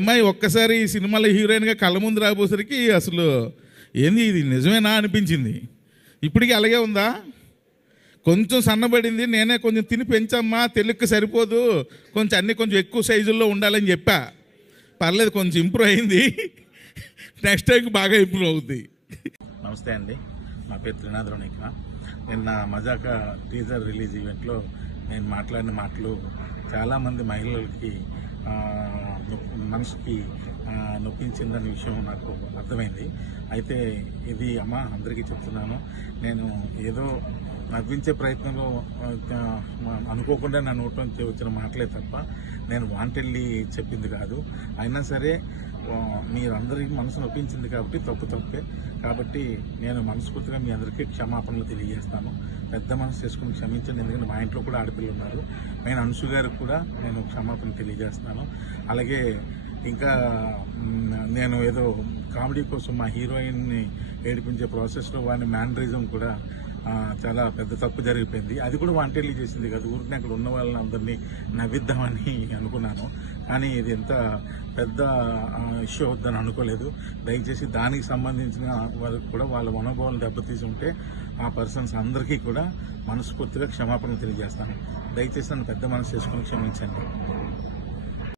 అమ్మాయి ఒక్కసారి ఈ సినిమాలో హీరోయిన్గా కళ్ళ ముందు రాబోసరికి అసలు ఏంది ఇది నిజమేనా అనిపించింది. ఇప్పటికీ అలాగే ఉందా? కొంచెం సన్నబడింది, నేనే కొంచెం తిని పెంచమ్మా, తెలుగుకి సరిపోదు, కొంచెం అన్నీ కొంచెం ఎక్కువ సైజుల్లో ఉండాలని చెప్పా. పర్లేదు, కొంచెం ఇంప్రూవ్ అయింది. నెక్స్ట్ టైంకి బాగా ఇంప్రూవ్ అవుద్ది. నమస్తే అండి, నా పేరు త్రినాథ్ రోనిక. నిన్న మజాకా టీజర్ రిలీజ్ ఈవెంట్లో నేను మాట్లాడిన మాటలు చాలామంది మహిళలకి మనసుకి నొప్పించిందనే విషయం నాకు అర్థమైంది. అయితే ఇది అందరికీ చెప్తున్నాను, నేను ఏదో నవ్వించే ప్రయత్నంలో అనుకోకుండా నా నోటి నుంచి వచ్చిన మాటలే తప్ప నేను వాంటెళ్ళి చెప్పింది కాదు. అయినా సరే మీరందరికీ మనసు నొప్పించింది కాబట్టి తప్పే. కాబట్టి నేను మనస్ఫూర్తిగా మీ అందరికీ క్షమాపణలు తెలియజేస్తాను. పెద్ద మనసు చేసుకుని క్షమించండి, ఎందుకంటే మా ఇంట్లో కూడా ఆడపిల్లలు ఉన్నారు. నేను అంశు గారికి కూడా నేను క్షమాపణ తెలియజేస్తాను. అలాగే ఇంకా నేను ఏదో కామెడీ కోసం మా హీరోయిన్ని ఏడిపించే ప్రాసెస్లో వాడిని మ్యానరిజం కూడా చాలా పెద్ద తప్పు జరిగిపోయింది. అది కూడా వాంటెళ్ళి చేసింది కాదు, ఊరికి అక్కడ ఉన్న వాళ్ళందరినీ నవ్విద్దామని అనుకున్నాను. కానీ ఇది ఎంత పెద్ద ఇష్యూ అవుద్దని అనుకోలేదు. దయచేసి దానికి సంబంధించిన వాళ్ళకి కూడా వాళ్ళ మనోభావాలు దెబ్బతీసి ఉంటే ఆ పర్సన్స్ అందరికీ కూడా మనస్ఫూర్తిగా క్షమాపణలు తెలియజేస్తాను. దయచేసి నన్ను పెద్ద మనసు చేసుకుని క్షమించండి.